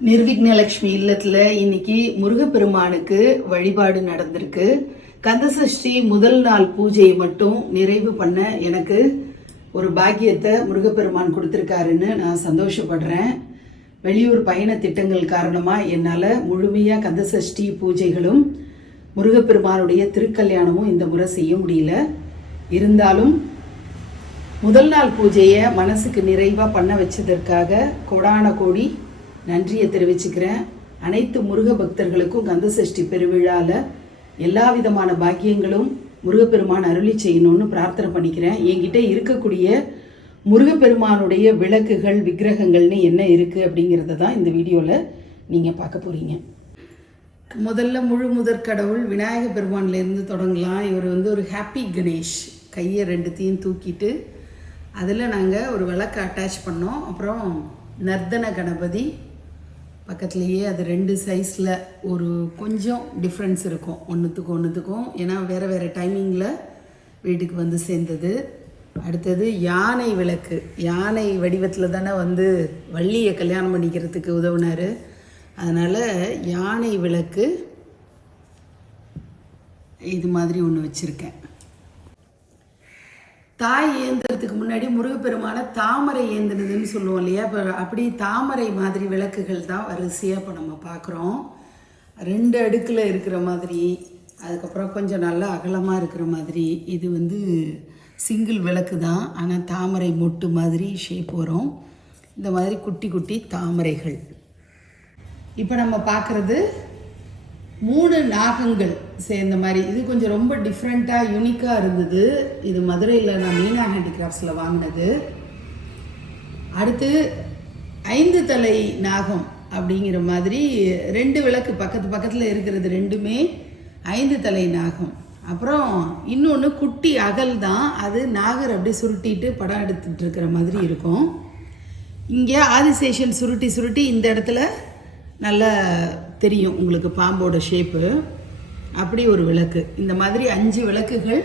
நிர்விக்னலக்ஷ்மி இல்லத்துல இன்னைக்கு முருகப்பெருமானுக்கு வழிபாடு நடந்திருக்கு. கந்தசஷ்டி முதல் நாள் பூஜையை மட்டும் நிறைவு பண்ண எனக்கு ஒரு பாக்கியத்தை முருகப்பெருமான் கொடுத்துருக்காருன்னு நான் சந்தோஷப்படுறேன். வெளியூர் பயண திட்டங்கள் காரணமாக என்னால் முழுமையாக கந்தசஷ்டி பூஜைகளும் முருகப்பெருமானுடைய திருக்கல்யாணமும் இந்த முறை செய்ய முடியல. இருந்தாலும் முதல் நாள் பூஜையை மனசுக்கு நிறைவாக பண்ண வச்சதற்காக கோடான கோடி நன்றியை தெரிவிச்சுக்கிறேன். அனைத்து முருக பக்தர்களுக்கும் கந்தசஷ்டி பெருவிழாவில் எல்லா விதமான பாக்கியங்களும் முருகப்பெருமான் அருளி செய்யணும்னு பிரார்த்தனை பண்ணிக்கிறேன். என்கிட்ட இருக்கக்கூடிய முருகப்பெருமானுடைய விளக்குகள் விக்கிரகங்கள்னு என்ன இருக்குது அப்படிங்கிறத தான் இந்த வீடியோவில் நீங்கள் பார்க்க போகிறீங்க முதல்ல முழு முதற் கடவுள் விநாயக பெருமான்லேருந்து தொடங்கலாம். இவர் வந்து ஒரு ஹாப்பி கணேஷ். கையை ரெண்டுத்தையும் தூக்கிட்டு அதில் நாங்கள் ஒரு விளக்கு அட்டாச் பண்ணோம். அப்புறம் நர்தன கணபதி பக்கத்துலேயே அது ரெண்டு சைஸில் ஒரு கொஞ்சம் டிஃப்ரென்ஸ் இருக்கும். ஒன்றுத்துக்கும் ஒன்றுத்துக்கும் ஏன்னா வேறு வேறு டைமிங்கில் வீட்டுக்கு வந்து சேர்ந்தது. அடுத்தது யானை விளக்கு. யானை வடிவத்தில் தானே வந்து வள்ளியை கல்யாணம் பண்ணிக்கிறதுக்கு உதவுனார். அதனால் யானை விளக்கு இது மாதிரி ஒன்று வச்சுருக்கேன். தாய் ஏந்திரத்துக்கு முன்னாடி முருகப்பெருமான தாமரை ஏந்தினதுன்னு சொல்லுவோம் இல்லையா? இப்போ அப்படி தாமரை மாதிரி விளக்குகள் தான் வரிசையாக இப்போ நம்ம பார்க்குறோம் ரெண்டு அடுக்கில் இருக்கிற மாதிரி அதுக்கப்புறம் கொஞ்சம் நல்லா அகலமாக இருக்கிற மாதிரி இது வந்து சிங்கிள் விளக்கு தான். ஆனால் தாமரை மொட்டு மாதிரி ஷேப் வரும். இந்த மாதிரி குட்டி குட்டி தாமரைகள். இப்போ நம்ம பார்க்குறது மூணு நாகங்கள். சேர்ந்த மாதிரி. இது கொஞ்சம் ரொம்ப டிஃப்ரெண்ட்டாக யூனிக்காக இருந்தது. இது மதுரையில் நான் மீனா ஹேண்டிகிராஃப்ட்ஸில் வாங்கினது. அடுத்து ஐந்து தலை நாகம் அப்படிங்கிற மாதிரி ரெண்டு விளக்கு பக்கத்து பக்கத்தில் இருக்கிறது ரெண்டுமே ஐந்து தலை நாகம். அப்புறம் இன்னொன்று குட்டி அகல் தான். அது நாகர் அப்படியே சுருட்டிட்டு படம் எடுத்துகிட்ருக்கிற இருக்கிற மாதிரி இருக்கும். இங்கே ஆதிசேஷன் சுருட்டி சுருட்டி இந்த இடத்துல நல்லா தெரியும் உங்களுக்கு பாம்போட ஷேப்பு அப்படி ஒரு விளக்கு. இந்த மாதிரி அஞ்சு விளக்குகள்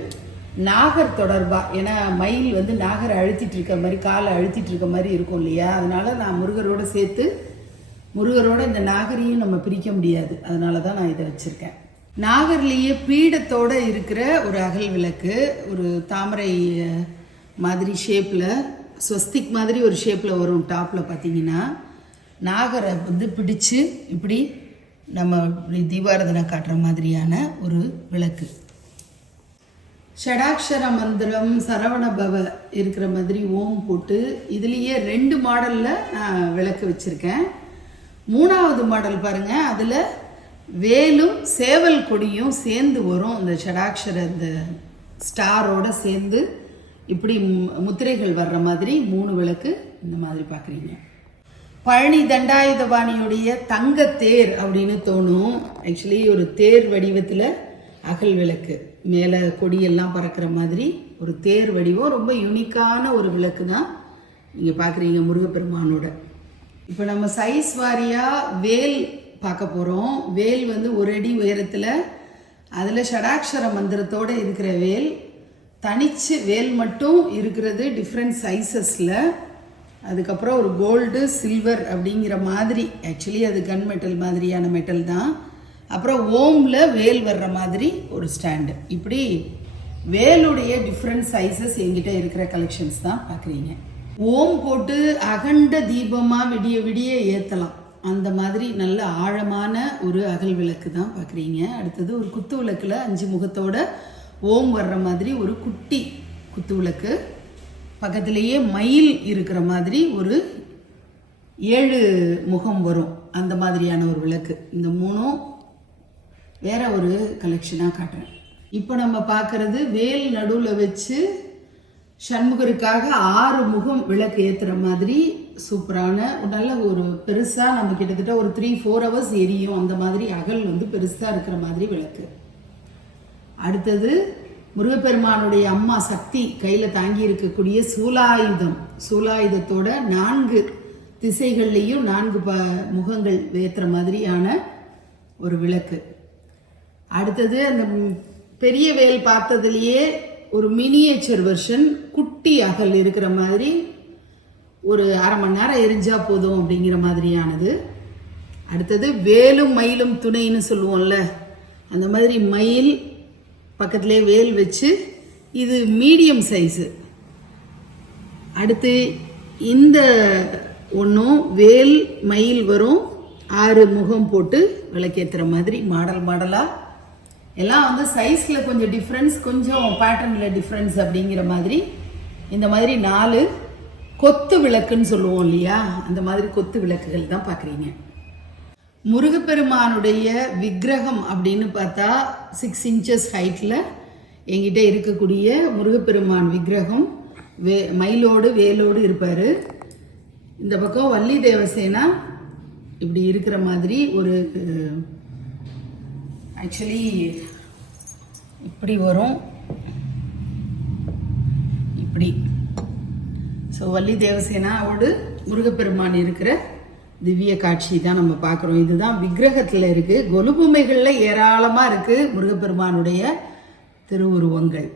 நாகர் தொடர்பாக ஏன்னா மயில் வந்து நாகரை அழுத்திட்டு இருக்க மாதிரி காலை அழுத்திட்டு இருக்க மாதிரி இருக்கும் இல்லையா? அதனால நான் முருகரோடு சேர்த்து முருகரோட இந்த நாகரையும் நம்ம பிரிக்க முடியாது. அதனால தான் நான் இதை வச்சுருக்கேன். நாகர்லேயே பீடத்தோட இருக்கிற ஒரு அகல் விளக்கு ஒரு தாமரை மாதிரி ஷேப்பில் ஸ்வஸ்திக் மாதிரி ஒரு ஷேப்பில் வரும் டாப்பில் பார்த்தீங்கன்னா நாகரை வந்து பிடிச்சு இப்படி நம்ம இப்படி தீபாரதனை காட்டுற மாதிரியான ஒரு விளக்கு. ஷடாக்ஷர மந்திரம் சரவண பவ இருக்கிற மாதிரி ஓம் போட்டு இதுலேயே ரெண்டு மாடலில் நான் விளக்கு வச்சுருக்கேன். மூணாவது மாடல் பாருங்கள் அதில் வேலும் சேவல் கொடியும் சேர்ந்து வரும். இந்த ஷடாக்ஷர இந்த ஸ்டாரோட சேர்ந்து இப்படி மு- முத்திரைகள் வர்ற மாதிரி மூணு விளக்கு இந்த மாதிரி பார்க்குறீங்க பழனி தண்டாயுதபாணியுடைய தங்க தேர் அப்படின்னு தோணும். ஆக்சுவலி ஒரு தேர் வடிவத்தில் அகல் விளக்கு. மேலே கொடியெல்லாம் பறக்கிற மாதிரி ஒரு தேர் வடிவம். ரொம்ப யூனிக்கான ஒரு விளக்கு தான் நீங்கள் பார்க்குறீங்க முருகப்பெருமானோட. இப்போ நம்ம சைஸ் வாரியாக வேல் பார்க்க போகிறோம் வேல் வந்து ஒரு அடி உயரத்தில் அதில் ஷடாக்ஷர மந்திரத்தோட இருக்கிற வேல். தனிச்சு வேல் மட்டும் இருக்கிறது டிஃப்ரெண்ட் சைஸஸில் அதுக்கப்புறம் ஒரு கோல்டு சில்வர் அப்படிங்கிற மாதிரி ஆக்சுவலி அது கன் மெட்டல் மாதிரியான மெட்டல் தான். அப்புறம் ஓமில் வேல் வர்ற மாதிரி ஒரு ஸ்டாண்டு இப்படி வேலுடைய டிஃப்ரெண்ட் சைஸஸ் எங்கிட்ட இருக்கிற கலெக்ஷன்ஸ் தான் பார்க்குறீங்க. ஓம் போட்டு அகண்ட தீபமாக விடிய விடிய ஏற்றலாம் அந்த மாதிரி நல்ல ஆழமான ஒரு அகல் விளக்கு தான் பார்க்குறீங்க. அடுத்தது ஒரு குத்து விளக்கில் அஞ்சு முகத்தோட ஓம் வர்ற மாதிரி ஒரு குட்டி குத்து விளக்கு. பக்கத்திலேயே மயில் இருக்கிற மாதிரி ஒரு ஏழு முகம் வரும். அந்த மாதிரியான ஒரு விளக்கு. இந்த மூணும் வேற ஒரு கலெக்ஷனாக காட்டுறேன். இப்போ நம்ம பார்க்கறது வேல் நடுவில் வச்சு சண்முகருக்காக ஆறு முகம் விளக்கு ஏற்றுற மாதிரி சூப்பரான நல்ல ஒரு பெருசாக நம்ம கிட்டத்தட்ட ஒரு த்ரீ ஃபோர் ஹவர்ஸ் எரியும். அந்த மாதிரி அகல் வந்து பெருசாக இருக்கிற மாதிரி விளக்கு. அடுத்தது முருகப்பெருமானுடைய அம்மா சக்தி கையில் தாங்கி இருக்கக்கூடிய சூலாயுதம். சூலாயுதத்தோட நான்கு திசைகள்லேயும் நான்கு ப முகங்கள் ஏற்றுற மாதிரியான ஒரு விளக்கு. அடுத்தது அந்த பெரிய வேல் பார்த்ததுலேயே ஒரு மினியேச்சர் வெர்ஷன் குட்டி அகல் இருக்கிற மாதிரி ஒரு அரை மணி நேரம் எரிஞ்சால் போதும் அப்படிங்கிற மாதிரியானது. அடுத்தது வேலும் மயிலும் துணைன்னு சொல்லுவோம்ல அந்த மாதிரி மயில் பக்கத்துலேயே வேல் வச்சு இது மீடியம் சைஸு. அடுத்து இந்த ஒன்றும் வேல் மயில் வரும் ஆறு முகம் போட்டு விளக்கேற்றுற மாதிரி மாடல் மாடலாக எல்லாம் வந்து சைஸில் கொஞ்சம் டிஃப்ரென்ஸ் கொஞ்சம் பேட்டர்னில் டிஃப்ரென்ஸ் அப்படிங்கிற மாதிரி. இந்த மாதிரி நாலு கொத்து விளக்குன்னு சொல்லுவோம் இல்லையா? அந்த மாதிரி கொத்து விளக்குகள் தான் பார்க்குறீங்க முருகப்பெருமானுடைய விக்கிரகம் அப்படின்னு பார்த்தா சிக்ஸ் இன்ச்சஸ் ஹைட்டில் எங்கிட்ட இருக்கக்கூடிய முருகப்பெருமான் விக்கிரகம். வே மயிலோடு வேலோடு இருப்பார். இந்த பக்கம் வள்ளி தேவசேனா இப்படி இருக்கிற மாதிரி ஒரு ஆக்சுவலி இப்படி வரும். இப்படி. ஸோ வள்ளி தேவசேனாவோடு முருகப்பெருமான் இருக்கிற திவ்ய காட்சி தான் நம்ம பார்க்குறோம். இதுதான் விக்கிரகத்தில் இருக்குது கொலுபொம்மைகளில் ஏராளமாக இருக்குது முருகப்பெருமானுடைய திருவுருவங்கள்.